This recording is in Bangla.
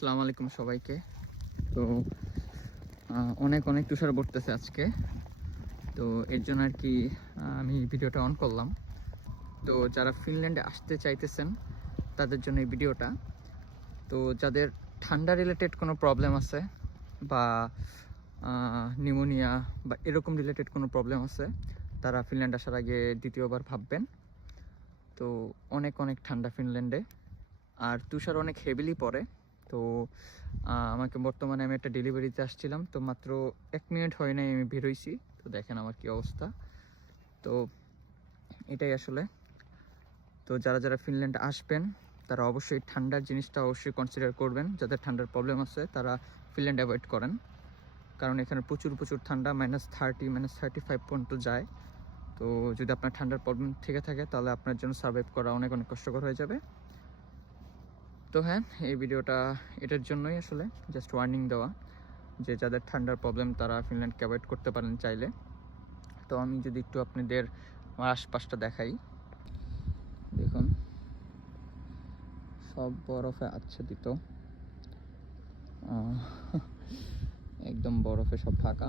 আসসালামু আলাইকুম সবাইকে। তো অনেক অনেক তুষার পড়তেছে আজকে। তো এর জন্য আর কি আমি ভিডিওটা অন করলাম। তো যারা ফিনল্যান্ডে আসতে চাইতেছেন তাদের জন্য এই ভিডিওটা। তো যাদের ঠান্ডা রিলেটেড কোনো প্রবলেম আছে বা নিউমোনিয়া বা এরকম রিলেটেড কোনো প্রবলেম আছে, তারা ফিনল্যান্ড আসার আগে দ্বিতীয়বার ভাববেন। তো অনেক অনেক ঠান্ডা ফিনল্যান্ডে, আর তুষার অনেক হেভিলি পড়ে। তো আমাকে বর্তমানে আমি একটা ডেলিভারিতে আসছিলাম, তো মাত্র 1 মিনিট হয় নাই আমি বেরোইছি। তো দেখেন আমার কি অবস্থা। তো এটাই আসলে। তো যারা যারা ফিনল্যান্ড আসবেন তারা অবশ্যই ঠান্ডার জিনিসটা অবশ্যই কনসিডার করবেন। যাদের ঠান্ডার প্রবলেম আছে তারা ফিনল্যান্ড অ্যাভয়েড করেন, কারণ এখানে প্রচুর প্রচুর ঠান্ডা, -30 -35 পর্যন্ত যায়। তো যদি আপনার ঠান্ডার প্রবলেম থেকে থাকে তাহলে আপনার জন্য সার্ভাইভ করা অনেক অনেক কষ্টকর হয়ে যাবে। তো হ্যাঁ, এই ভিডিওটা এটার জন্যই আসলে, জাস্ট ওয়ার্নিং দেওয়া যে যাদের ঠান্ডার প্রবলেম তারা ফিনল্যান্ডকে অ্যাভয়েড করতে পারেন চাইলে। তো আমি যদি একটু আপনাদের আমার আশপাশটা দেখাই, দেখুন সব বরফে আচ্ছাদিত, একদম বরফে সব ফাঁকা।